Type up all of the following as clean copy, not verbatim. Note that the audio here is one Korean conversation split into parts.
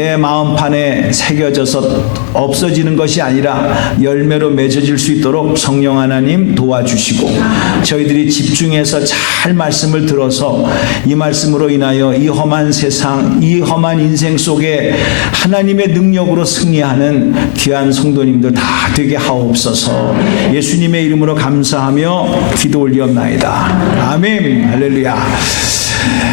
내 마음판에 새겨져서 없어지는 것이 아니라 열매로 맺어질 수 있도록 성령 하나님 도와주시고, 저희들이 집중해서 잘 말씀을 들어서 이 말씀으로 인하여 이 험한 세상, 이 험한 인생 속에 하나님의 능력으로 승리하는 귀한 성도님들 다 되게 하옵소서. 예수님의 이름으로 감사하며 기도 올리옵나이다. 아멘. 할렐루야.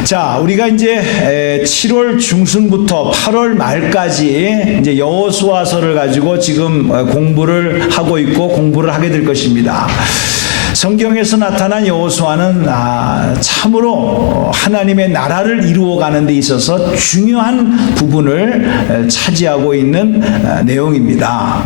자, 우리가 이제 7월 중순부터 8월 말까지 이제 여호수아서를 가지고 지금 공부를 하고 있고 공부를 하게 될 것입니다. 성경에서 나타난 여호수아는 참으로 하나님의 나라를 이루어가는 데 있어서 중요한 부분을 차지하고 있는 내용입니다.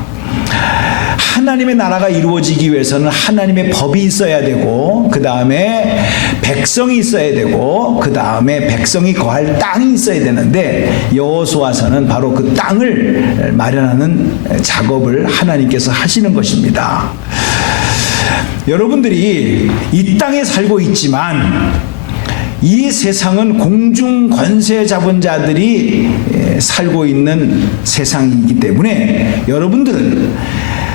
하나님의 나라가 이루어지기 위해서는 하나님의 법이 있어야 되고, 그 다음에 백성이 있어야 되고, 그 다음에 백성이 거할 땅이 있어야 되는데, 여호수아서는 바로 그 땅을 마련하는 작업을 하나님께서 하시는 것입니다. 여러분들이 이 땅에 살고 있지만 이 세상은 공중 권세 잡은 자들이 살고 있는 세상이기 때문에 여러분들은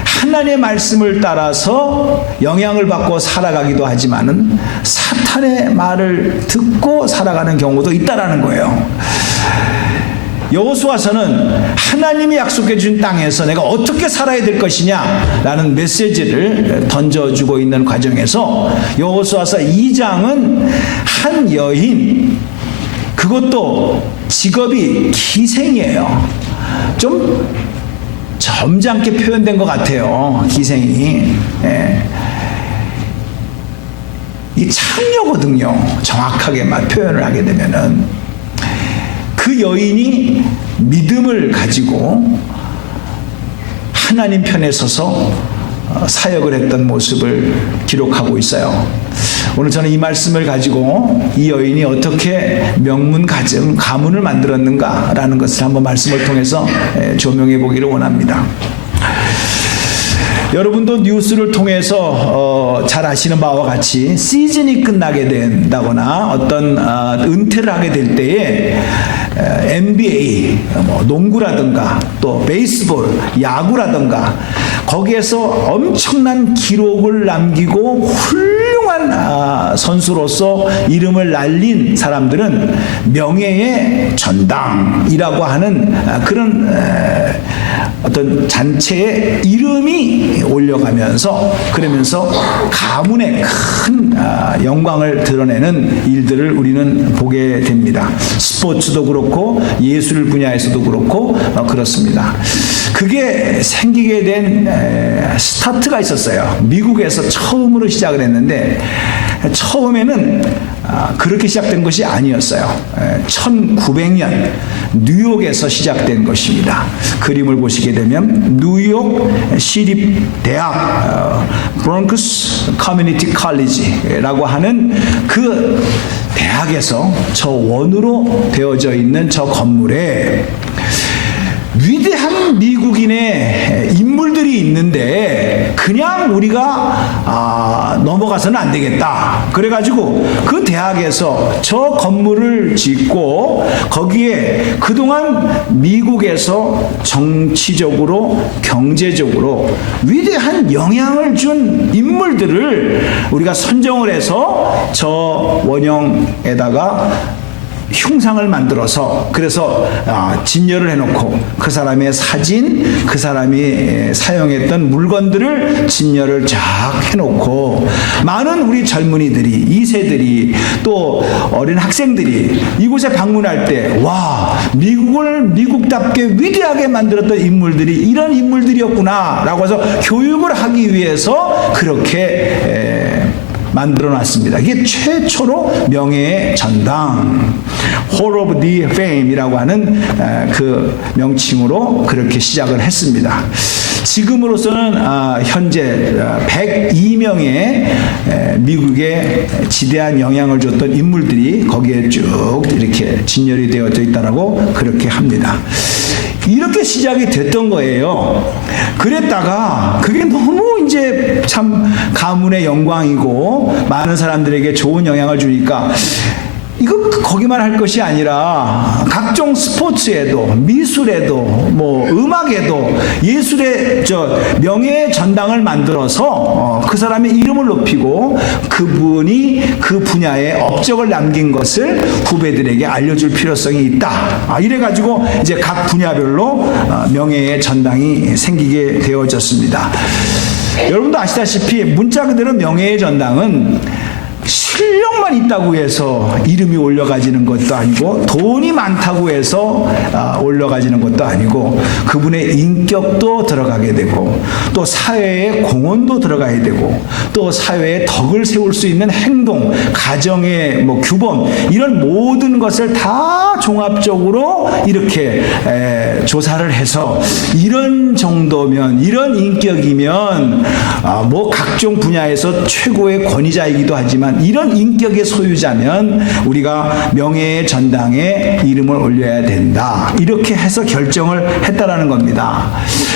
하나님의 말씀을 따라서 영향을 받고 살아가기도 하지만은 사탄의 말을 듣고 살아가는 경우도 있다라는 거예요. 여호수아서는 하나님이 약속해 준 땅에서 내가 어떻게 살아야 될 것이냐라는 메시지를 던져주고 있는 과정에서 여호수아서 2장은 한 여인, 그것도 직업이 기생이에요. 좀 점잖게 표현된 것 같아요. 기생이. 이 창녀거든요. 정확하게 표현을 하게 되면은. 그 여인이 믿음을 가지고 하나님 편에 서서 사역을 했던 모습을 기록하고 있어요. 오늘 저는 이 말씀을 가지고 이 여인이 어떻게 명문 가문을 만들었는가라는 것을 한번 말씀을 통해서 조명해 보기를 원합니다. 여러분도 뉴스를 통해서 잘 아시는 바와 같이 시즌이 끝나게 된다거나 어떤 은퇴를 하게 될 때에 NBA, 농구라든가 또 베이스볼, 야구라든가 거기에서 엄청난 기록을 남기고 훌륭한 선수로서 이름을 날린 사람들은 명예의 전당이라고 하는 그런 어떤 잔치의 이름이 올려가면서, 그러면서 가문의 큰 영광을 드러내는 일들을 우리는 보게 됩니다. 스포츠도 그렇고 예술 분야에서도 그렇고 그렇습니다. 그게 생기게 된 스타트가 있었어요. 미국에서 처음으로 시작을 했는데 처음에는 그렇게 시작된 것이 아니었어요. 1900년 뉴욕에서 시작된 것입니다. 그림을 보시게 되면 뉴욕 시립대학 브롱크스 커뮤니티 컬리지라고 하는 그 대학에서 저 원으로 되어져 있는 저 건물에 위대한 미국인의 인물들이 있는데 그냥 우리가 넘어가서는 안 되겠다. 그래가지고 그 대학에서 저 건물을 짓고 거기에 그동안 미국에서 정치적으로 경제적으로 위대한 영향을 준 인물들을 우리가 선정을 해서 저 원형에다가 흉상을 만들어서, 그래서 진열을 해놓고 그 사람의 사진, 그 사람이 사용했던 물건들을 진열을 쫙 해놓고 많은 우리 젊은이들이, 2세들이 또 어린 학생들이 이곳에 방문할 때 와, 미국을 미국답게 위대하게 만들었던 인물들이 이런 인물들이었구나 라고 해서 교육을 하기 위해서 그렇게 만들어 놨습니다. 이게 최초로 명예의 전당, Hall of the Fame이라고 하는 그 명칭으로 그렇게 시작을 했습니다. 지금으로서는 현재 102명의 미국에 지대한 영향을 줬던 인물들이 거기에 쭉 이렇게 진열이 되어져 있다라고 그렇게 합니다. 이렇게 시작이 됐던 거예요. 그랬다가 그게 너무 이제 참 가문의 영광이고 많은 사람들에게 좋은 영향을 주니까 이거 거기만 할 것이 아니라 각종 스포츠에도 미술에도 뭐 음악에도 예술의 명예의 전당을 만들어서 그 사람의 이름을 높이고 그분이 그 분야에 업적을 남긴 것을 후배들에게 알려줄 필요성이 있다. 이래가지고 이제 각 분야별로 명예의 전당이 생기게 되어졌습니다. 여러분도 아시다시피 문자 그대로 명예의 전당은 실력만 있다고 해서 이름이 올려가지는 것도 아니고 돈이 많다고 해서 올려가지는 것도 아니고 그분의 인격도 들어가게 되고 또 사회의 공헌도 들어가야 되고 또 사회에 덕을 세울 수 있는 행동, 가정의 뭐 규범 이런 모든 것을 다 종합적으로 이렇게 조사를 해서 이런 정도면 이런 인격이면 뭐 각종 분야에서 최고의 권위자이기도 하지만 이런 인격의 소유자면 우리가 명예의 전당에 이름을 올려야 된다. 이렇게 해서 결정을 했다라는 겁니다.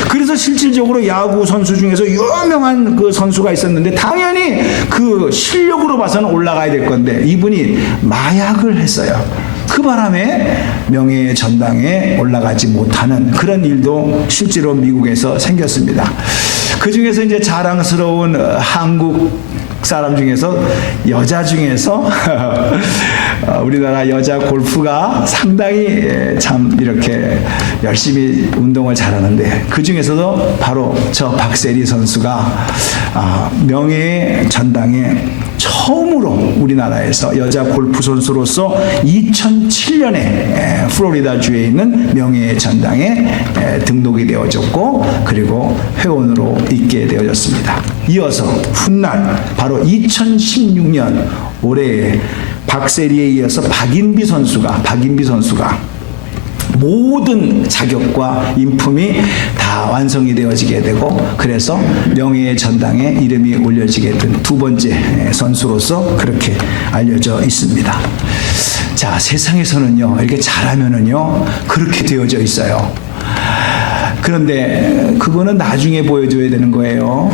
그래서 실질적으로 야구 선수 중에서 유명한 그 선수가 있었는데 당연히 그 실력으로 봐서는 올라가야 될 건데 이분이 마약을 했어요. 그 바람에 명예의 전당에 올라가지 못하는 그런 일도 실제로 미국에서 생겼습니다. 그 중에서 이제 자랑스러운 한국 사람 중에서 여자 중에서 우리나라 여자 골프가 상당히 참 이렇게 열심히 운동을 잘하는데 그 중에서도 바로 저 박세리 선수가 명예의 전당에 처음으로 우리나라에서 여자 골프 선수로서 2007년에 플로리다주에 있는 명예의 전당에 등록이 되어졌고 그리고 회원으로 있게 되어졌습니다. 이어서 훗날 바로 2016년 올해에 박세리에 이어서 박인비 선수가 모든 자격과 인품이 다 완성이 되어지게 되고 그래서 명예의 전당에 이름이 올려지게 된 두 번째 선수로서 그렇게 알려져 있습니다. 자, 세상에서는요 이렇게 잘하면은요 그렇게 되어져 있어요. 그런데 그거는 나중에 보여줘야 되는 거예요.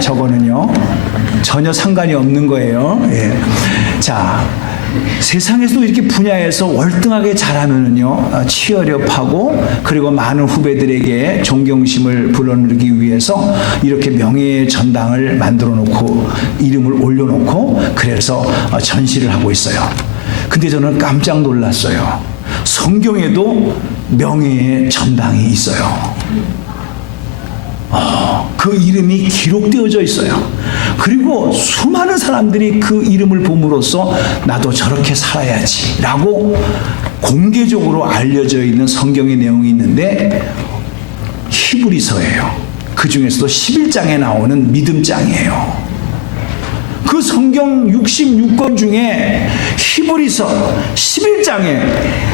저거는요 전혀 상관이 없는 거예요. 자, 세상에서도 이렇게 분야에서 월등하게 잘하면은요 치열협하고 그리고 많은 후배들에게 존경심을 불어넣기 위해서 이렇게 명예의 전당을 만들어 놓고 이름을 올려놓고 그래서 전시를 하고 있어요. 근데 저는 깜짝 놀랐어요. 성경에도 명예의 전당이 있어요. 그 이름이 기록되어져 있어요. 그리고 수많은 사람들이 그 이름을 봄으로써 나도 저렇게 살아야지 라고 공개적으로 알려져 있는 성경의 내용이 있는데 히브리서예요. 그 중에서도 11장에 나오는 믿음장이에요. 그 성경 66권 중에 히브리서 11장에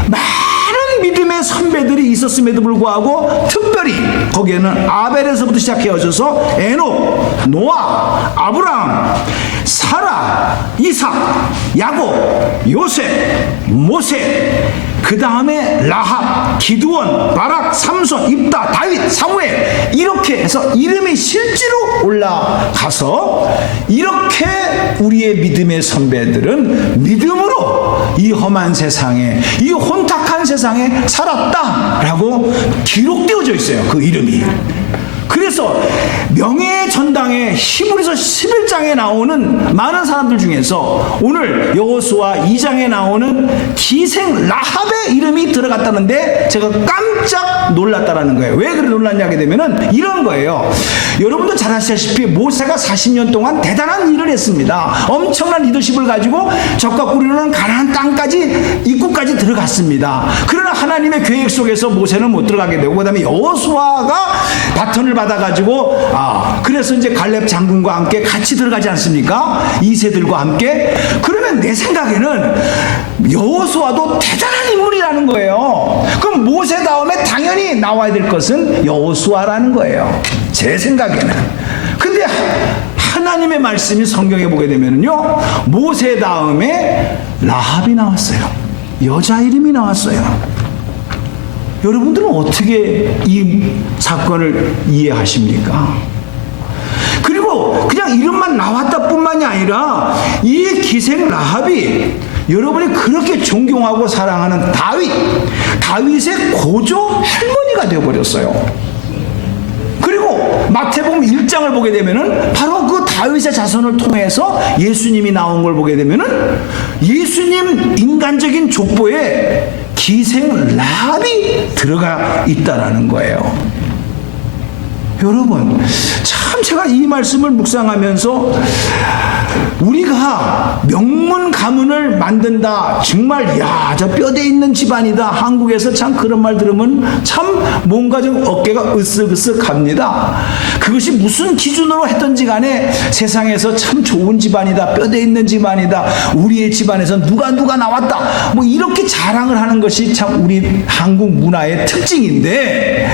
많은 믿음의 선배들이 있었음에도 불구하고 특별히 거기에는 아벨에서부터 시작해서 에녹, 노아, 아브라함, 사라, 이삭, 야곱, 요셉, 모세, 그 다음에 라합, 기드온, 바락, 삼손, 입다, 다윗, 사무엘 이렇게 해서 이름이 실제로 올라가서 이렇게 우리의 믿음의 선배들은 믿음으로 이 험한 세상에 이 혼탁한 세상에 살았다라고 기록되어져 있어요. 그 이름이. 그래서 명예의 전당에 히브리서 11장에 나오는 많은 사람들 중에서 오늘 여호수아 2장에 나오는 기생 라합의 이름이 들어갔다는데 제가 깜짝 놀랐다라는 거예요. 왜 그래 놀랐냐 하게 되면은 이런 거예요. 여러분도 잘 아시다시피 모세가 40년 동안 대단한 일을 했습니다. 엄청난 리더십을 가지고 적과 꾸리는 가나안 땅까지 입구까지 들어갔습니다. 그러나 하나님의 계획 속에서 모세는 못 들어가게 되고 그다음에 여호수아가 바톤을 받아가지고 그래서 이제 갈렙 장군과 함께 같이 들어가지 않습니까? 2세들과 함께. 그러면 내 생각에는 여호수아도 대단한 인물이라는 거예요. 그럼 모세 다음에 당연히 나와야 될 것은 여호수아라는 거예요. 제 생각에는. 근데 하나님의 말씀이 성경에 보게 되면요 모세 다음에 라합이 나왔어요. 여자 이름이 나왔어요. 여러분들은 어떻게 이 사건을 이해하십니까? 그리고 그냥 이름만 나왔다 뿐만이 아니라 이 기생 라합이 여러분이 그렇게 존경하고 사랑하는 다윗의 고조 할머니가 되어버렸어요. 그리고 마태복음 1장을 보게 되면은 바로 그 다윗의 자손을 통해서 예수님이 나온 걸 보게 되면은 예수님 인간적인 족보에 기생 라합이 들어가 있다라는 거예요. 여러분, 참 제가 이 말씀을 묵상하면서 우리가 명문 가문을 만든다, 정말 저 뼈대 있는 집안이다, 한국에서 참 그런 말 들으면 참 뭔가 좀 어깨가 으쓱으쓱합니다. 그것이 무슨 기준으로 했던지 간에 세상에서 참 좋은 집안이다, 뼈대 있는 집안이다, 우리의 집안에서 누가 나왔다, 뭐 이렇게 자랑을 하는 것이 참 우리 한국 문화의 특징인데,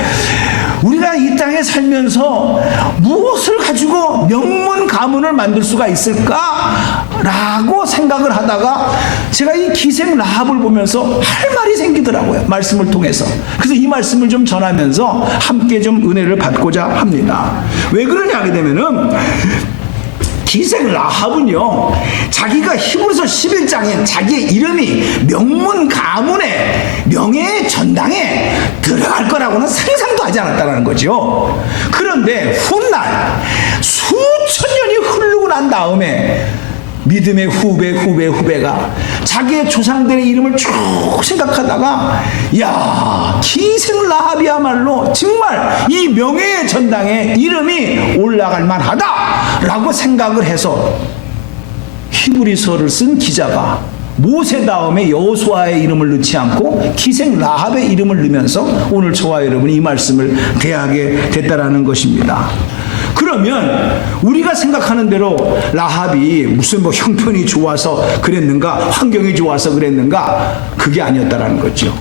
우리가 이 땅에 살면서 무엇을 가지고 명문 가문을 만들 수가 있을까라고 생각을 하다가 제가 이 기생 라합을 보면서 할 말이 생기더라고요. 말씀을 통해서. 그래서 이 말씀을 좀 전하면서 함께 좀 은혜를 받고자 합니다. 왜 그러냐 하게 되면은 기생 라합은요, 자기가 히브리서 11장에 자기의 이름이 명문 가문의 명예의 전당에 들어갈 거라고는 상상도 하지 않았다는 거죠. 그런데 훗날 수천 년이 흐르고 난 다음에 믿음의 후배가 자기의 조상들의 이름을 쭉 생각하다가 기생 라합이야말로 정말 이 명예의 전당에 이름이 올라갈 만하다라고 생각을 해서 히브리서를 쓴 기자가 모세 다음에 여호수아의 이름을 넣지 않고 기생 라합의 이름을 넣으면서 오늘 저와 여러분이 이 말씀을 대하게 됐다라는 것입니다. 그러면 우리가 생각하는 대로 라합이 무슨 형편이 좋아서 그랬는가, 환경이 좋아서 그랬는가, 그게 아니었다라는 거죠.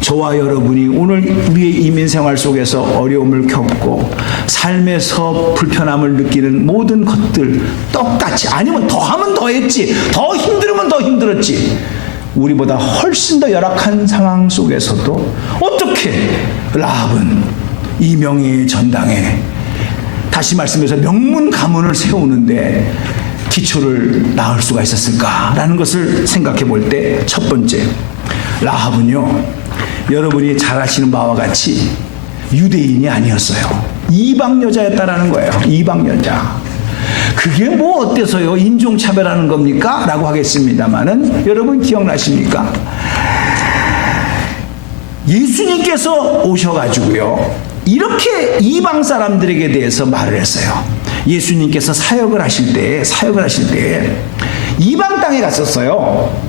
저와 여러분이 오늘 우리의 이민생활 속에서 어려움을 겪고 삶에서 불편함을 느끼는 모든 것들 똑같이, 아니면 더하면 더했지, 더 힘들으면 더 힘들었지, 우리보다 훨씬 더 열악한 상황 속에서도 어떻게 라합은 이 명예의 전당에, 다시 말씀해서 명문 가문을 세우는데 기초를 낳을 수가 있었을까라는 것을 생각해 볼 때, 첫 번째, 라합은요, 여러분이 잘 아시는 바와 같이 유대인이 아니었어요. 이방 여자였다라는 거예요. 이방 여자. 그게 뭐 어때서요? 인종차별하는 겁니까? 라고 하겠습니다만은, 여러분 기억나십니까? 예수님께서 오셔가지고요, 이렇게 이방 사람들에게 대해서 말을 했어요. 예수님께서 사역을 하실 때 이방 땅에 갔었어요.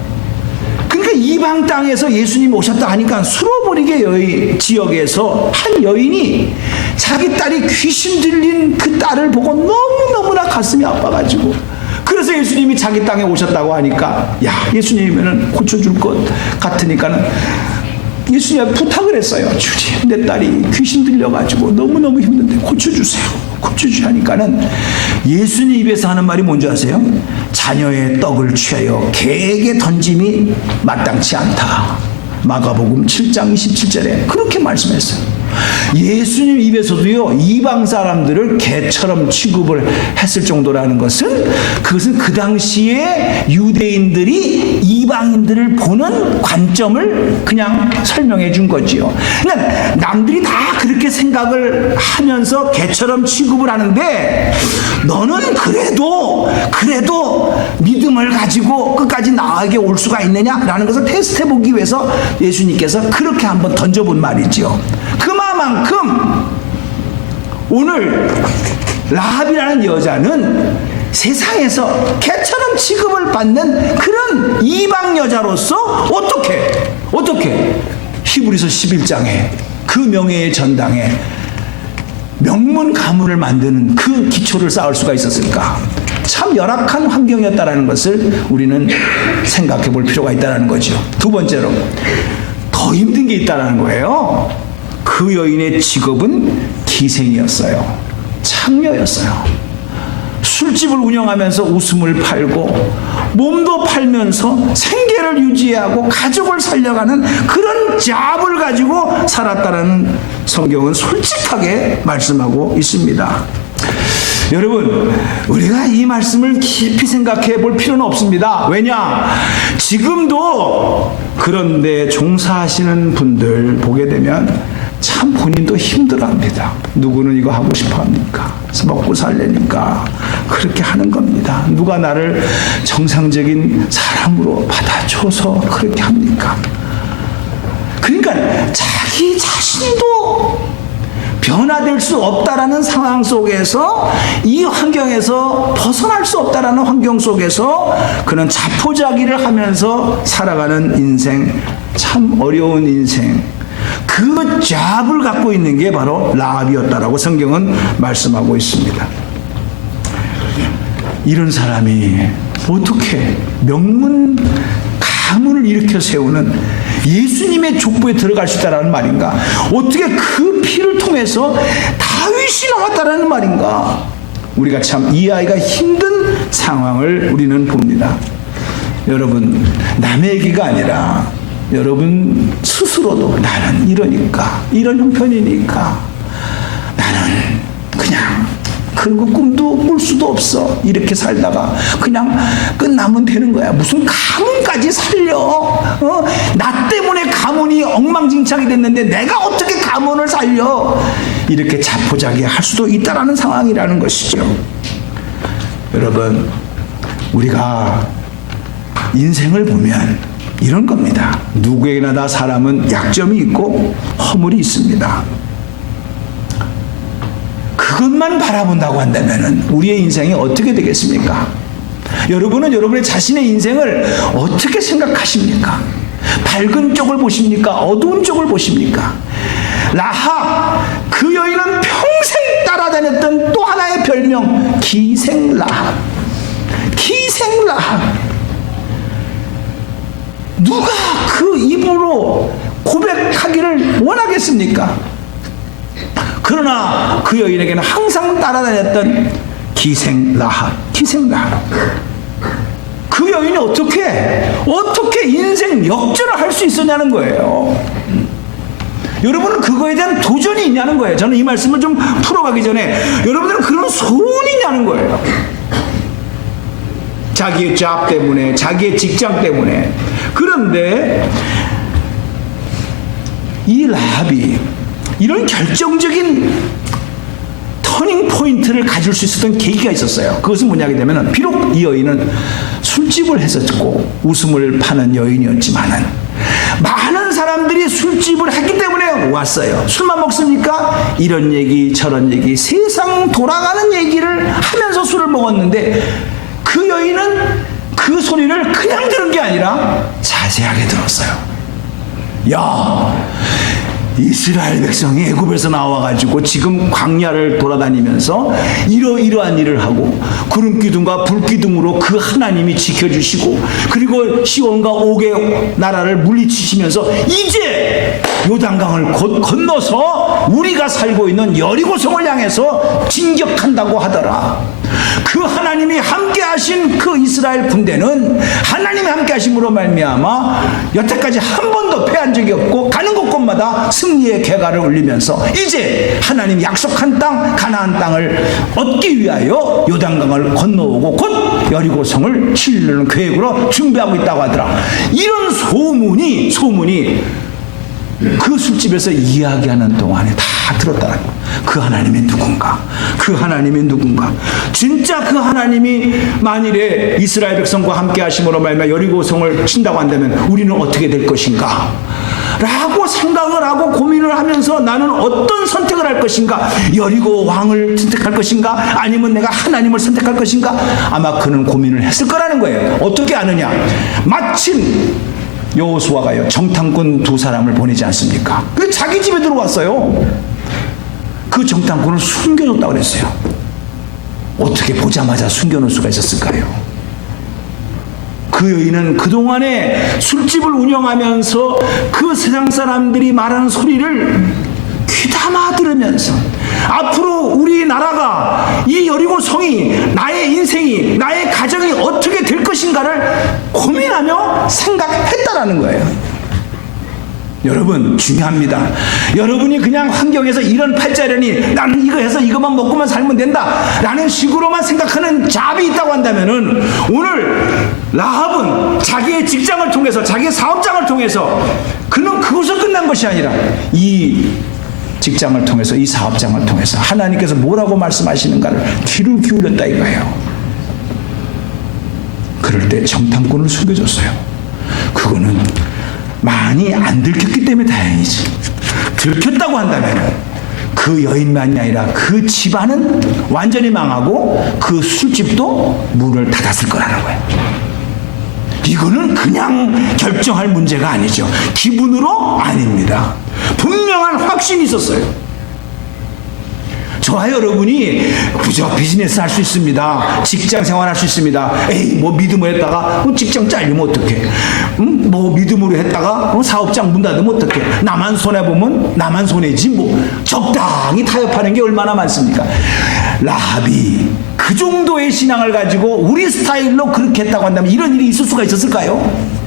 그러니까 이방 땅에서 예수님이 오셨다 하니까 수로보리게 지역에서 한 여인이 자기 딸이 귀신 들린 그 딸을 보고 너무너무나 가슴이 아파가지고, 그래서 예수님이 자기 땅에 오셨다고 하니까 예수님이면 고쳐줄 것 같으니까는 예수님한테 부탁을 했어요. 주님, 내 딸이 귀신 들려가지고 너무너무 힘든데 고쳐주세요. 고쳐주시니까는 예수님 입에서 하는 말이 뭔지 아세요? 자녀의 떡을 취하여 개에게 던짐이 마땅치 않다. 마가복음 7장 27절에 그렇게 말씀했어요. 예수님 입에서도요, 이방 사람들을 개처럼 취급을 했을 정도라는 것은, 그것은 그 당시에 유대인들이 이방인들을 보는 관점을 그냥 설명해 준 거지요. 그러니까 남들이 다 그렇게 생각을 하면서 개처럼 취급을 하는데, 너는 그래도 믿음을 가지고 끝까지 나에게 올 수가 있느냐라는 것을 테스트해 보기 위해서 예수님께서 그렇게 한번 던져본 말이지요. 그만큼 오늘 라합이라는 여자는 세상에서 개처럼 취급을 받는 그런 이방 여자로서 어떻게 히브리서 11장에 그 명예의 전당에 명문 가문을 만드는 그 기초를 쌓을 수가 있었을까? 참 열악한 환경이었다라는 것을 우리는 생각해 볼 필요가 있다는 거죠. 두 번째로, 더 힘든 게 있다는 거예요. 그 여인의 직업은 기생이었어요. 창녀였어요. 술집을 운영하면서 웃음을 팔고 몸도 팔면서 생계를 유지하고 가족을 살려가는 그런 잡을 가지고 살았다라는 성경은 솔직하게 말씀하고 있습니다. 여러분, 우리가 이 말씀을 깊이 생각해 볼 필요는 없습니다. 왜냐? 지금도 그런데 종사하시는 분들 보게 되면 참 본인도 힘들어합니다. 누구는 이거 하고 싶어 합니까? 먹고 살려니까 그렇게 하는 겁니다. 누가 나를 정상적인 사람으로 받아줘서 그렇게 합니까? 그러니까 자기 자신도 변화될 수 없다라는 상황 속에서, 이 환경에서 벗어날 수 없다라는 환경 속에서 그는 자포자기를 하면서 살아가는 인생, 참 어려운 인생, 그 잡을 갖고 있는 게 바로 라합이었다라고 성경은 말씀하고 있습니다. 이런 사람이 어떻게 명문 가문을 일으켜 세우는 예수님의 족보에 들어갈 수 있다라는 말인가? 어떻게 그 피를 통해서 다윗이 나왔다라는 말인가? 우리가 참 이해하기가 힘든 상황을 우리는 봅니다. 여러분, 남의 얘기가 아니라 여러분 스스로도 나는 이러니까, 이런 형편이니까 나는 그냥 그런 거 꿈도 꿀 수도 없어. 이렇게 살다가 그냥 끝나면 되는 거야. 무슨 가문까지 살려? 나 때문에 가문이 엉망진창이 됐는데 내가 어떻게 가문을 살려? 이렇게 자포자기 할 수도 있다라는 상황이라는 것이죠. 여러분, 우리가 인생을 보면 이런 겁니다. 누구에게나 다 사람은 약점이 있고 허물이 있습니다. 그것만 바라본다고 한다면 우리의 인생이 어떻게 되겠습니까? 여러분은 여러분의 자신의 인생을 어떻게 생각하십니까? 밝은 쪽을 보십니까? 어두운 쪽을 보십니까? 라합, 그 여인은 평생 따라다녔던 또 하나의 별명, 기생라합. 기생라합. 누가 그 입으로 고백하기를 원하겠습니까? 그러나 그 여인에게는 항상 따라다녔던 기생라합. 그 여인이 어떻게 인생 역전을 할 수 있었냐는 거예요. 여러분은 그거에 대한 도전이 있냐는 거예요. 저는 이 말씀을 좀 풀어가기 전에 여러분들은 그런 소원이 있냐는 거예요. 자기의 잡 때문에, 자기의 직장 때문에. 그런데 이 라합이 이런 결정적인 터닝 포인트를 가질 수 있었던 계기가 있었어요. 그것은 뭐냐 하게 되면, 비록 이 여인은 술집을 했었고 웃음을 파는 여인이었지만은 많은 사람들이 술집을 했기 때문에 왔어요. 술만 먹습니까? 이런 얘기 저런 얘기, 세상 돌아가는 얘기를 하면서 술을 먹었는데, 그 여인은 그 소리를 그냥 들은 게 아니라 자세하게 들었어요. 야, 이스라엘 백성이 애굽에서 나와가지고 지금 광야를 돌아다니면서 이러이러한 일을 하고 구름기둥과 불기둥으로 그 하나님이 지켜주시고, 그리고 시온과 옥의 나라를 물리치시면서 이제 요단강을 곧 건너서 우리가 살고 있는 여리고성을 향해서 진격한다고 하더라. 그 하나님이 함께 하신 그 이스라엘 군대는 하나님이 함께 하심으로 말미암아 여태까지 한 번도 패한 적이 없고 가는 곳곳마다 승리의 개가를 울리면서 이제 하나님 약속한 땅, 가나안 땅을 얻기 위하여 요단강을 건너오고 곧 여리고성을 치려는 계획으로 준비하고 있다고 하더라. 이런 소문이 그 술집에서 이야기하는 동안에 다 들었다는 거예요. 그 하나님이 누군가? 그 하나님이 누군가? 진짜 그 하나님이 만일에 이스라엘 백성과 함께 하심으로 말미암아 여리고성을 친다고 한다면 우리는 어떻게 될 것인가? 라고 생각을 하고 고민을 하면서 나는 어떤 선택을 할 것인가? 여리고 왕을 선택할 것인가? 아니면 내가 하나님을 선택할 것인가? 아마 그는 고민을 했을 거라는 거예요. 어떻게 아느냐? 마침 여호수아가요, 정탐꾼 2사람을 보내지 않습니까? 근데 자기 집에 들어왔어요. 그 정탐꾼을 숨겨줬다고 그랬어요. 어떻게 보자마자 숨겨놓을 수가 있었을까요? 그 여인은 그동안에 술집을 운영하면서 그 세상 사람들이 말하는 소리를 귀담아 들으면서 앞으로 우리나라가, 이 여리고성이, 나의 인생이, 나의 가정이 어떻게 될 것인가를 고민하며 생각했다라는 거예요. 여러분 중요합니다. 여러분이 그냥 환경에서 이런 팔자려니 나는 이거 해서 이것만 먹고만 살면 된다 라는 식으로만 생각하는 잡이 있다고 한다면은 오늘 라합은 자기의 직장을 통해서 자기의 사업장을 통해서 그는 그것을 끝난 것이 아니라 이 직장을 통해서 이 사업장을 통해서 하나님께서 뭐라고 말씀하시는가를 귀를 기울였다 이거예요. 그럴 때 정탐꾼을 숨겨줬어요. 그거는 많이 안 들켰기 때문에 다행이지. 들켰다고 한다면 그 여인만이 아니라 그 집안은 완전히 망하고 그 술집도 문을 닫았을 거라는 거예요. 이거는 그냥 결정할 문제가 아니죠. 기분으로 아닙니다. 분명한 확신이 있었어요. 저와 여러분이 그저 비즈니스 할 수 있습니다. 직장 생활 할 수 있습니다. 에이 뭐 믿음으로 했다가 직장 잘리면 어떡해. 뭐 믿음으로 했다가 사업장 문 닫으면 어떡해. 나만 손해보면 나만 손해지 뭐. 적당히 타협하는 게 얼마나 많습니까. 라합이 그 정도의 신앙을 가지고 우리 스타일로 그렇게 했다고 한다면 이런 일이 있을 수가 있었을까요?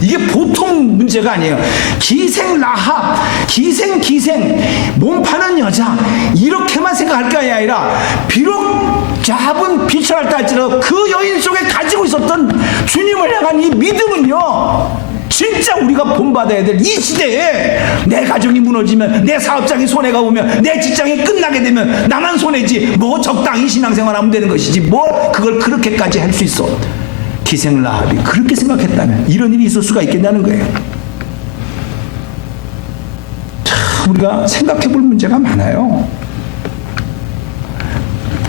이게 보통 문제가 아니에요. 기생 라합, 기생 몸 파는 여자 이렇게만 생각할 게 아니라 비록 잡은 비천할다 할지라도 그 여인 속에 가지고 있었던 주님을 향한 이 믿음은요 진짜 우리가 본받아야 될 이 시대에 내 가정이 무너지면 내 사업장이 손해가 오면 내 직장이 끝나게 되면 나만 손해지 뭐 적당히 신앙생활하면 되는 것이지 뭐 그걸 그렇게까지 할 수 있어. 기생 라합이 그렇게 생각했다면 이런 일이 있을 수가 있겠냐는 거예요. 참 우리가 생각해 볼 문제가 많아요.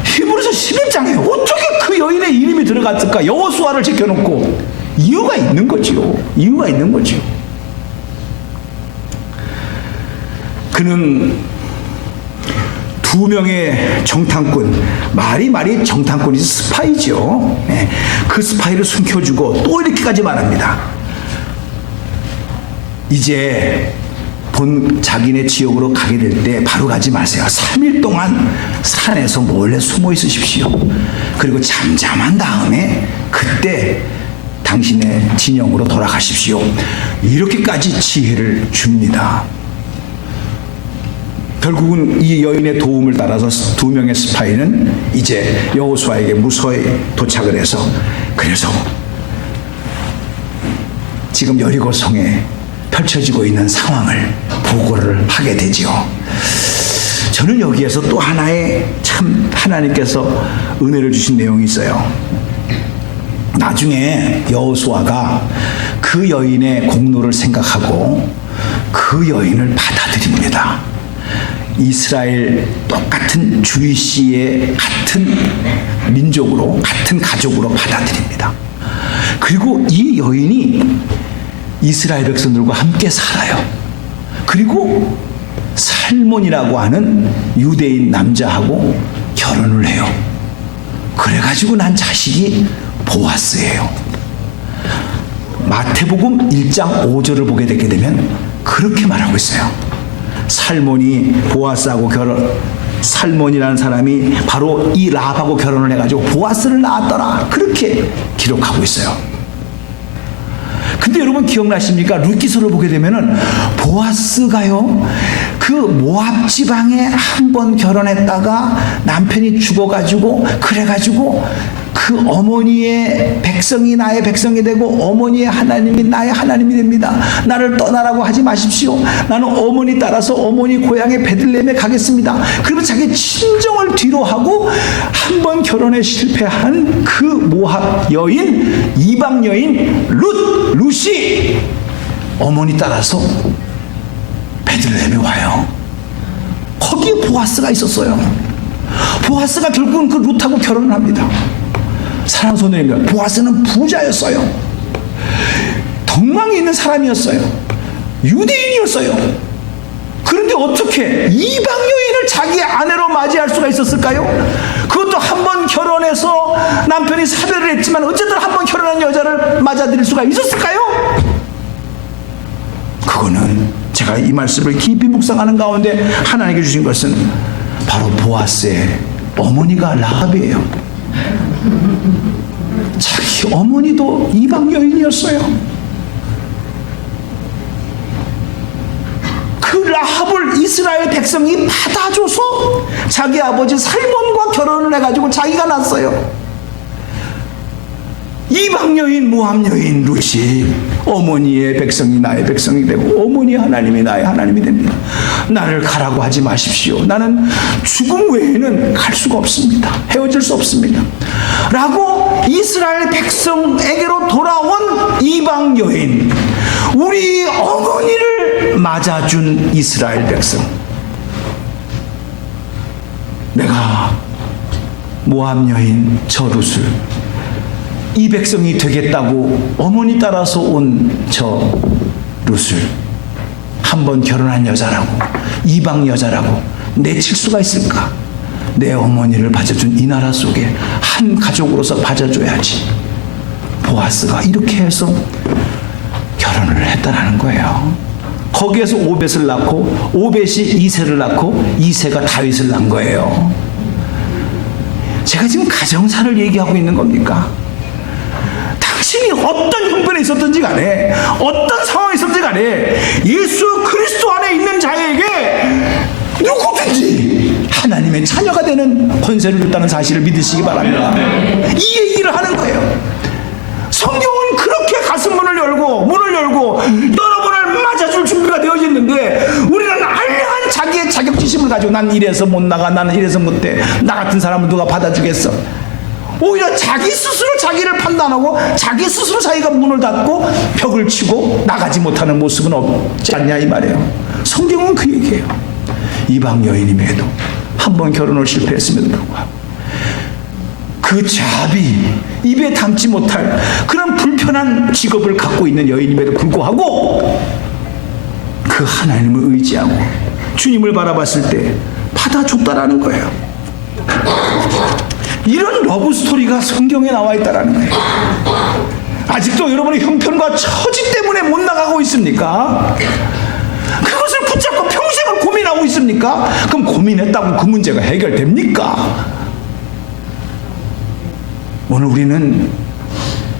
히브리서 11장에 어떻게 그 여인의 이름이 들어갔을까? 여호수아를 지켜놓고 이유가 있는 거지요. 이유가 있는 거지요. 그는 두 명의 정탐꾼, 말이 정탐꾼이 스파이죠. 네. 그 스파이를 숨겨주고 또 이렇게까지 말합니다. 이제 본 자기네 지역으로 가게 될 때 바로 가지 마세요. 3일 동안 산에서 몰래 숨어 있으십시오. 그리고 잠잠한 다음에 그때 당신의 진영으로 돌아가십시오. 이렇게까지 지혜를 줍니다. 결국은 이 여인의 도움을 따라서 두 명의 스파이는 이제 여호수아에게 무서히 도착을 해서 그래서 지금 여리고성에 펼쳐지고 있는 상황을 보고를 하게 되지요. 저는 여기에서 또 하나의 참 하나님께서 은혜를 주신 내용이 있어요. 나중에 여호수아가 그 여인의 공로를 생각하고 그 여인을 받아들입니다. 이스라엘 똑같은 주이시의 같은 민족으로 같은 가족으로 받아들입니다. 그리고 이 여인이 이스라엘 백성들과 함께 살아요. 그리고 살몬이라고 하는 유대인 남자하고 결혼을 해요. 그래가지고 난 자식이 보아스예요. 마태복음 1장 5절을 보게 되게 되면 그렇게 말하고 있어요. 살몬이 보아스하고 살몬이라는 사람이 바로 이 라합하고 결혼을 해가지고 보아스를 낳았더라. 그렇게 기록하고 있어요. 근데 여러분 기억나십니까? 룻기서를 보게 되면은 보아스가요 그 모압 지방에 한 번 결혼했다가 남편이 죽어가지고 그래가지고 그 어머니의 백성이 나의 백성이 되고 어머니의 하나님이 나의 하나님이 됩니다. 나를 떠나라고 하지 마십시오. 나는 어머니 따라서 어머니 고향의 베들레헴에 가겠습니다. 그리고 자기 친정을 뒤로 하고 한 번 결혼에 실패한 그 모압 여인 이방 여인 룻이 어머니 따라서 베들레헴에 와요. 거기에 보아스가 있었어요. 보아스가 결국은 그 룻하고 결혼을 합니다. 사랑하는 손님들, 보아스는 부자였어요. 덕망이 있는 사람이었어요. 유대인이었어요. 그런데 어떻게 이방 여인을 자기 아내로 맞이할 수가 있었을까요? 그것도 한 번 결혼해서 남편이 사별을 했지만 어쨌든 한 번 결혼한 여자를 맞아들일 수가 있었을까요? 그거는 제가 이 말씀을 깊이 묵상하는 가운데 하나님께 주신 것은 바로 보아스의 어머니가 라합이에요. 자기 어머니도 이방 여인이었어요. 라합을 이스라엘 백성이 받아줘서 자기 아버지 살몬과 결혼을 해가지고 자기가 낳았어요. 이방 여인 모함 여인 룻이 어머니의 백성이 나의 백성이 되고 어머니 하나님이 나의 하나님이 됩니다. 나를 가라고 하지 마십시오. 나는 죽음 외에는 갈 수가 없습니다. 헤어질 수 없습니다. 라고 이스라엘 백성에게로 돌아온 이방 여인, 우리 어머니를 맞아준 이스라엘 백성. 내가 모함 여인 저 룻을 이 백성이 되겠다고 어머니 따라서 온 저 룻을 한번 결혼한 여자라고, 이방 여자라고 내칠 수가 있을까? 내 어머니를 봐줘준 이 나라 속에 한 가족으로서 봐줘야지. 보아스가 이렇게 해서 결혼을 했다라는 거예요. 거기에서 오벳을 낳고 오벳이 이새를 낳고 이새가 다윗을 낳은 거예요. 제가 지금 가정사를 얘기하고 있는 겁니까? 당신이 어떤 형편에 있었든지 간에 어떤 상황에 있었든지 간에 예수 그리스도 안에 있는 자에게 누구든지 하나님의 자녀가 되는 권세를 줬다는 사실을 믿으시기 바랍니다. 이 얘기를 하는 거예요. 성경은 그렇게 가슴문을 열고 문을 열고 여러분을 맞아줄 준비가 되어 있는데 우리는 알량한 자기의 자격지심을 가지고 난 이래서 못 나가, 나는 이래서 못돼, 나 같은 사람은 누가 받아주겠어. 오히려 자기 스스로 자기를 판단하고 자기 스스로 자기가 문을 닫고 벽을 치고 나가지 못하는 모습은 없지 않냐 이 말이에요. 성경은 그 얘기예요. 이방 여인임에도 한 번 결혼을 실패했음에도 불구하고 그 자비, 입에 담지 못할 그런 불편한 직업을 갖고 있는 여인임에도 불구하고 그 하나님을 의지하고 주님을 바라봤을 때 받아줬다라는 거예요. 이런 러브스토리가 성경에 나와 있다는 거예요. 아직도 여러분의 형편과 처지 때문에 못 나가고 있습니까? 그것을 붙잡고 평생을 고민하고 있습니까? 그럼 고민했다고 그 문제가 해결됩니까? 오늘 우리는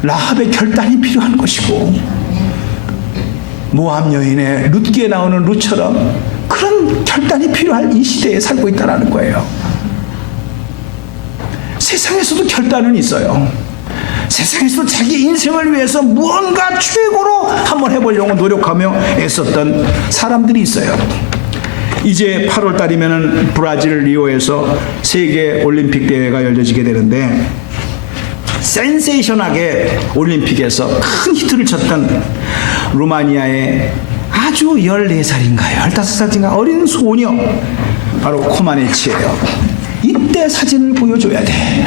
라합의 결단이 필요한 것이고 모함 여인의 룻기에 나오는 룻처럼 그런 결단이 필요할 이 시대에 살고 있다는 거예요. 세상에서도 결단은 있어요. 세상에서도 자기 인생을 위해서 무언가 최고로 한번 해보려고 노력하며 애썼던 사람들이 있어요. 이제 8월 달이면 브라질 리오에서 세계 올림픽 대회가 열려지게 되는데 센세이션하게 올림픽에서 큰 히트를 쳤던 루마니아의 아주 14살인가요? 15살인가 어린 소녀, 바로 코마네치예요. 이때 사진을 보여줘야 돼.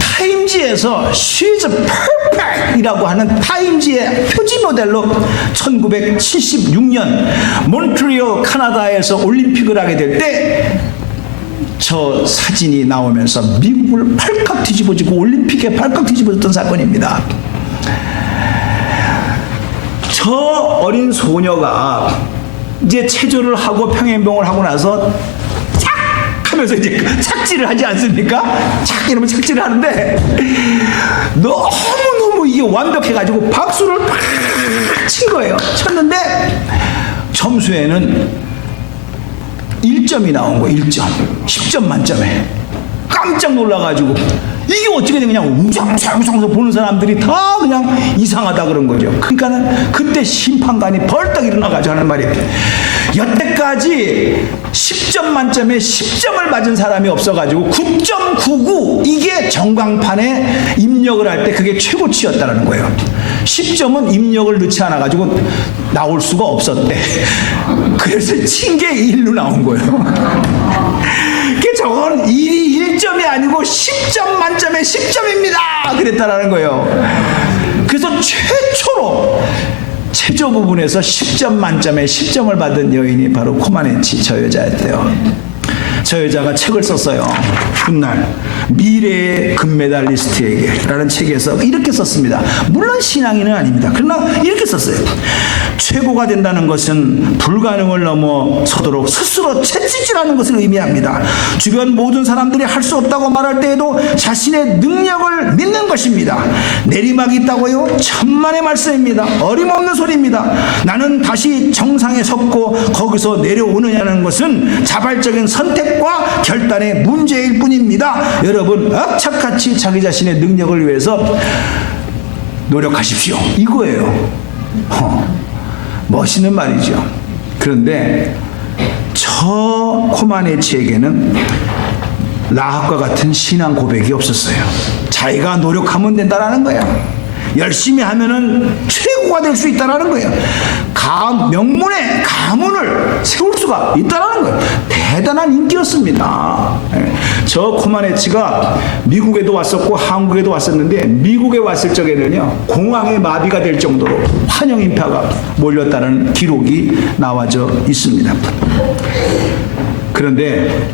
타임지에서 She's perfect 이라고 하는 타임지의 표지 모델로 1976년 몬트리올 카나다에서 올림픽을 하게 될 때 저 사진이 나오면서 미국을 팔칵 뒤집어지고 올림픽에 팔칵 뒤집어졌던 사건입니다. 저 어린 소녀가 이제 체조를 하고 평행봉을 하고 나서 착 하면서 이제 착지를 하지 않습니까? 착 이러면 착지를 하는데 너무너무 이게 완벽해가지고 박수를 팍 친 거예요. 쳤는데 점수에는 1점이 나온 거예요. 1점. 10점 만점에. 깜짝 놀라가지고 이게 어떻게 된 거냐, 우상우상우상 보는 사람들이 다 그냥 이상하다 그런 거죠. 그러니까는 그때 심판관이 벌떡 일어나가지고 하는 말이, 여태까지 10점 만점에 10점을 맞은 사람이 없어가지고 9.99 이게 전광판에 입력을 할 때 그게 최고치였다는 거예요. 10점은 입력을 넣지 않아가지고 나올 수가 없었대. 그래서 친 게 1로 나온 거예요. 저건 1점이 아니고 10점 만점에 10점입니다 그랬다라는 거예요. 그래서 최초로 체조 부분에서 10점 만점에 10점을 받은 여인이 바로 코마네치 저 여자였대요. 저 여자가 책을 썼어요. 훗날 미래의 금메달리스트에게 라는 책에서 이렇게 썼습니다. 물론 신앙인은 아닙니다. 그러나 이렇게 썼어요. 최고가 된다는 것은 불가능을 넘어서도록 스스로 채찍질하는 것을 의미합니다. 주변 모든 사람들이 할 수 없다고 말할 때에도 자신의 능력을 믿는 것입니다. 내리막이 있다고요? 천만의 말씀입니다. 어림없는 소리입니다. 나는 다시 정상에 섰고 거기서 내려오느냐는 것은 자발적인 선택과 결단의 문제일 뿐입니다. 여러분, 악착같이 자기 자신의 능력을 위해서 노력하십시오. 이거예요. 멋있는 말이죠. 그런데 저 코마네치에게는 라합과 같은 신앙 고백이 없었어요. 자기가 노력하면 된다라는 거예요. 열심히 하면은 최고가 될 수 있다라는 거예요. 명문의 가문을 세울 수가 있다라는 거예요. 대단한 인기였습니다. 저 코마네치가 미국에도 왔었고 한국에도 왔었는데, 미국에 왔을 적에는요 공황의 마비가 될 정도로 환영 인파가 몰렸다는 기록이 나와져 있습니다. 그런데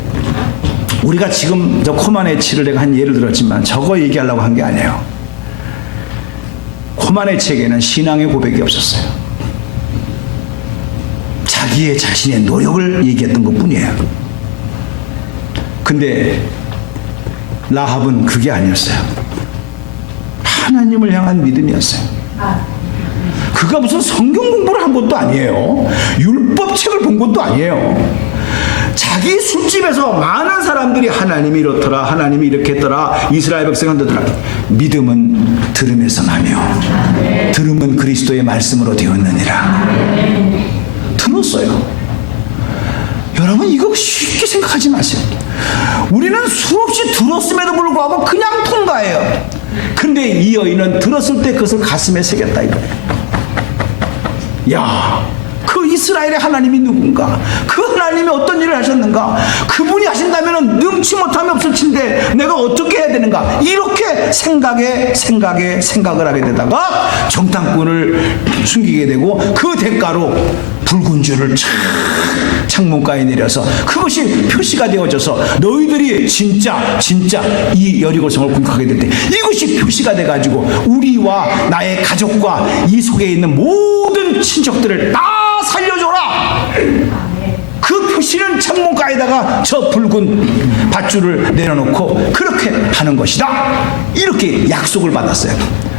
우리가 지금 저 코마네치를 내가 한 예를 들었지만 저거 얘기하려고 한 게 아니에요. 코마네치에게는 신앙의 고백이 없었어요. 자신의 노력을 얘기했던 것 뿐이에요. 근데 라합은 그게 아니었어요. 하나님을 향한 믿음이었어요. 그가 무슨 성경 공부를 한 것도 아니에요. 율법책을 본 것도 아니에요. 자기 술집에서 많은 사람들이 하나님이 이렇더라, 하나님이 이렇게 했더라, 이스라엘 백성 한다더라. 믿음은 들음에서 나며 들음은 그리스도의 말씀으로 되었느니라. 들었어요. 여러분, 이거 쉽게 생각하지 마세요. 우리는 수없이 들었음에도 불구하고 그냥 통과해요. 근데 이 여인은 들었을 때 그것을 가슴에 새겼다 이거예요. 야, 그 이스라엘의 하나님이 누군가? 그 하나님이 어떤 일을 하셨는가? 그분이 하신다면 능치 못함이 없을 텐데 내가 어떻게 해야 되는가? 이렇게 생각을 하게 되다가 정탐꾼을 숨기게 되고, 그 대가로 붉은 줄을 창문가에 내려서 그것이 표시가 되어져서 너희들이 진짜 이 여리고성을 공격하게 될 때 이것이 표시가 돼가지고 우리와 나의 가족과 이 속에 있는 모든 친척들을 다 살려줘라. 그 표시는 창문가에다가 저 붉은 밧줄을 내려놓고 그렇게 하는 것이다. 이렇게 약속을 받았어요.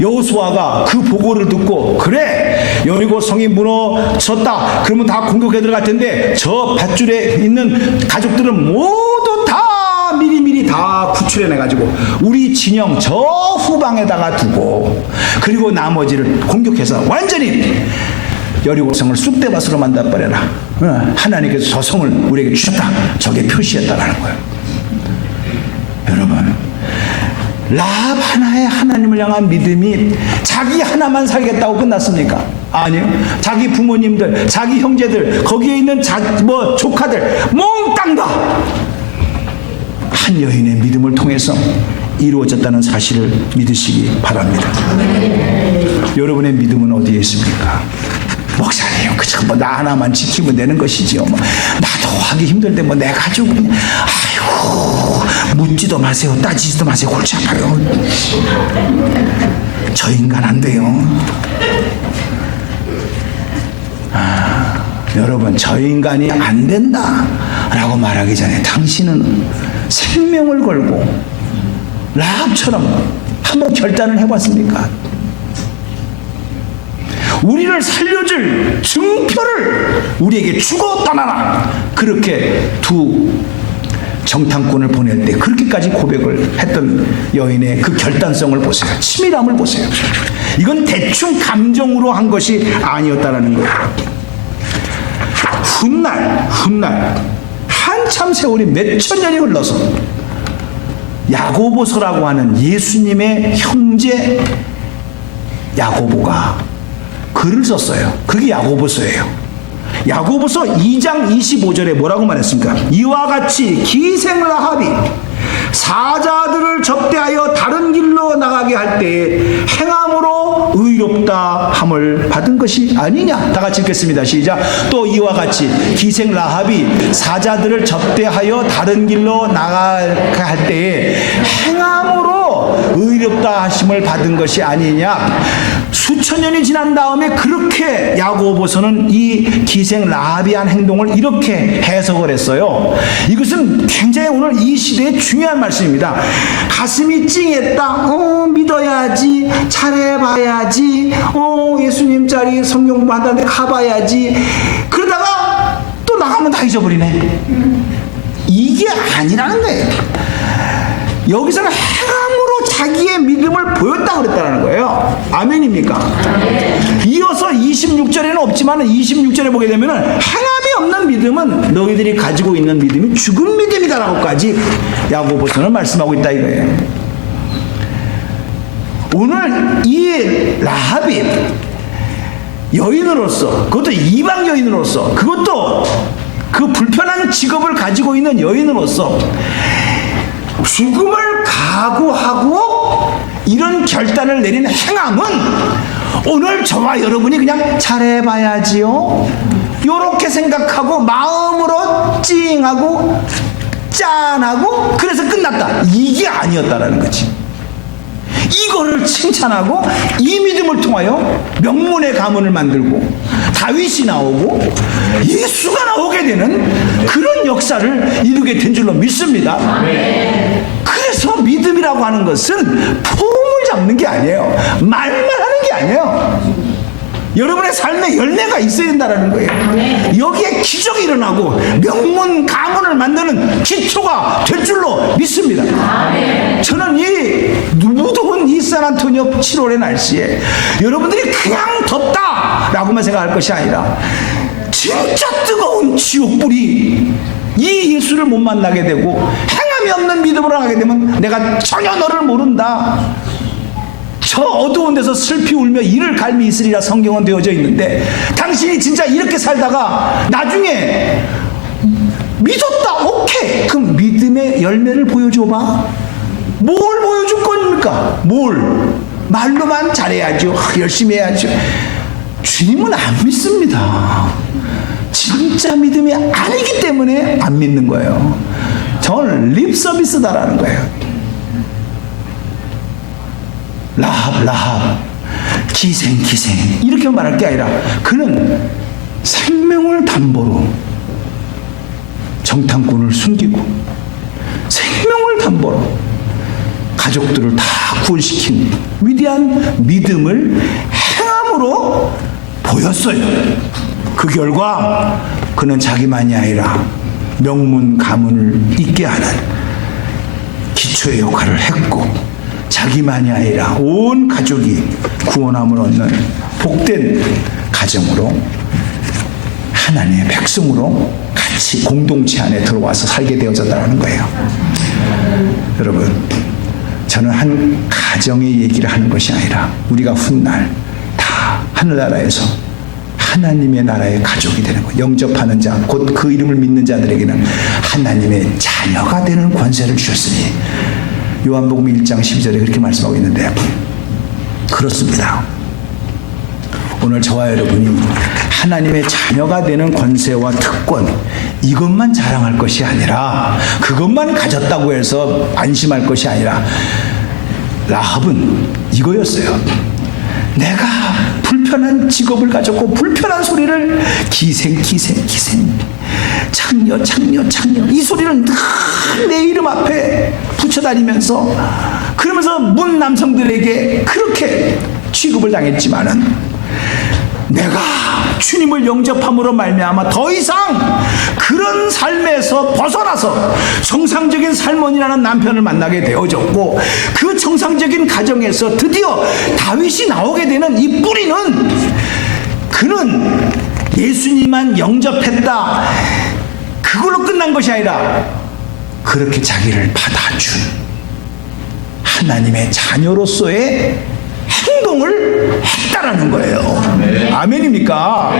여호수아가 그 보고를 듣고, 그래 여리고 성이 무너졌다 그러면 다 공격해 들어갈 텐데 저 밧줄에 있는 가족들은 모두 다 미리미리 다 구출해내 가지고 우리 진영 저 후방에다가 두고, 그리고 나머지를 공격해서 완전히 여리고성을 쑥대밭으로 만들어버려라. 하나님께서 저 성을 우리에게 주셨다. 저게 표시했다라는 거예요. 여러분, 라합 하나의 하나님을 향한 믿음이 자기 하나만 살겠다고 끝났습니까? 아니요. 자기 부모님들, 자기 형제들, 거기에 있는 조카들 몽땅 다 한 여인의 믿음을 통해서 이루어졌다는 사실을 믿으시기 바랍니다. 여러분의 믿음은 어디에 있습니까? 목사님, 그저 나 하나만 지키면 되는 것이지요. 나도 하기 힘들데 내 가족은, 아이고, 묻지도 마세요, 따지지도 마세요. 골치 아파요. 저 인간 안 돼요. 여러분, 저 인간이 안 된다라고 말하기 전에 당신은 생명을 걸고 라합처럼 한번 결단을 해봤습니까? 우리를 살려줄 증표를 우리에게 주고 떠나라. 그렇게 두 정탐꾼을 보낼 때 그렇게까지 고백을 했던 여인의 그 결단성을 보세요. 치밀함을 보세요. 이건 대충 감정으로 한 것이 아니었다라는 거예요. 훗날 한참 세월이 몇천 년이 흘러서 야고보서라고 하는 예수님의 형제 야고보가 글을 썼어요. 그게 야고보서예요. 야고보서 2장 25절에 뭐라고 말했습니까? 이와 같이 기생 라합이 사자들을 접대하여 다른 길로 나가게 할 때에 행함으로 의롭다 함을 받은 것이 아니냐. 다 같이 읽겠습니다. 시작. 또 이와 같이 기생 라합이 사자들을 접대하여 다른 길로 나가게 할 때에 행함으로 의롭다 하심을 받은 것이 아니냐. 수천 년이 지난 다음에 그렇게 야고보서는 이 기생 라합이 한 행동을 이렇게 해석을 했어요. 이것은 굉장히 오늘 이 시대에 중요한 말씀입니다. 가슴이 찡했다. 믿어야지. 잘해봐야지. 예수님 자리 성경 공부한다는데 가봐야지. 그러다가 또 나가면 다 잊어버리네. 이게 아니라는 거예요. 여기서는 행함으로 자기의 믿음을 보였다 그랬다는 거예요. 아멘입니까? 이어서 26절에는 없지만 26절에 보게 되면 행함이 없는 믿음은 너희들이 가지고 있는 믿음이 죽은 믿음이다라고까지 야고보서는 말씀하고 있다 이거예요. 오늘 이 라합이 여인으로서, 그것도 이방 여인으로서, 그것도 그 불편한 직업을 가지고 있는 여인으로서 죽음을 각오하고 이런 결단을 내린 행함은 오늘 저와 여러분이 그냥 잘해봐야지요 요렇게 생각하고 마음으로 찡하고 짠하고 그래서 끝났다, 이게 아니었다라는 거지. 이거를 칭찬하고 이 믿음을 통하여 명문의 가문을 만들고 다윗이 나오고 예수가 나오게 되는 그런 역사를 이루게 된 줄로 믿습니다. 그래서 믿음이라고 하는 것은 폼을 잡는 게 아니에요. 말만 하는 게 아니에요. 여러분의 삶에 열매가 있어야 된다는 거예요. 여기에 기적이 일어나고 명문 가문을 만드는 기초가 될 줄로 믿습니다. 저는 이 무더운 이 산안토니오 7월의 날씨에 여러분들이 그냥 덥다라고만 생각할 것이 아니라 진짜 뜨거운 지옥불이 이 예수를 못 만나게 되고 행함이 없는 믿음으로 하게 되면 내가 전혀 너를 모른다, 저 어두운 데서 슬피 울며 이를 갈미 있으리라 성경은 되어져 있는데, 당신이 진짜 이렇게 살다가 나중에 믿었다, 오케이, 그럼 믿음의 열매를 보여줘봐. 뭘 보여줄 겁니까? 뭘? 말로만 잘해야죠, 열심히 해야죠. 주님은 안 믿습니다. 진짜 믿음이 아니기 때문에 안 믿는 거예요. 저는 립 서비스다라는 거예요. 라합 기생 이렇게 말할 게 아니라 그는 생명을 담보로 정탐꾼을 숨기고 생명을 담보로 가족들을 다 구원시킨 위대한 믿음을 행함으로 보였어요. 그 결과 그는 자기만이 아니라 명문 가문을 잇게 하는 기초의 역할을 했고, 자기만이 아니라 온 가족이 구원함을 얻는 복된 가정으로 하나님의 백성으로 같이 공동체 안에 들어와서 살게 되어졌다는 거예요. 여러분, 저는 한 가정의 얘기를 하는 것이 아니라 우리가 훗날 다 하늘나라에서 하나님의 나라의 가족이 되는 것, 영접하는 자, 곧 그 이름을 믿는 자들에게는 하나님의 자녀가 되는 권세를 주셨으니, 요한복음 1장 12절에 그렇게 말씀하고 있는데 그렇습니다. 오늘 저와 여러분이 하나님의 자녀가 되는 권세와 특권, 이것만 자랑할 것이 아니라, 그것만 가졌다고 해서 안심할 것이 아니라, 라합은 이거였어요. 내가 불편한 직업을 가졌고 불편한 소리를 기생 창녀 이 소리를 늘 내 이름 앞에 붙여다니면서, 그러면서 문 남성들에게 그렇게 취급을 당했지만은 내가 주님을 영접함으로 말미암아 더 이상 그런 삶에서 벗어나서 정상적인 살몬이라는 남편을 만나게 되어졌고, 그 정상적인 가정에서 드디어 다윗이 나오게 되는 이 뿌리는, 그는 예수님만 영접했다, 그걸로 끝난 것이 아니라 그렇게 자기를 받아준 하나님의 자녀로서의 성공을 했다라는 거예요. 아멘입니까?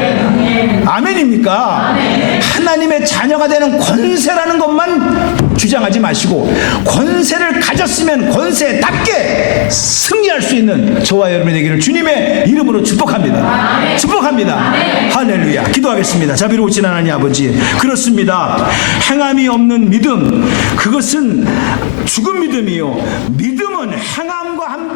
아멘입니까? 하나님의 자녀가 되는 권세라는 것만 주장하지 마시고 권세를 가졌으면 권세답게 승리할 수 있는 저와 여러분이 되기를 주님의 이름으로 축복합니다. 축복합니다. 할렐루야. 기도하겠습니다. 자비로우신 하나님 아버지, 그렇습니다. 행함이 없는 믿음, 그것은 죽은 믿음이요, 믿음은 행함과 함께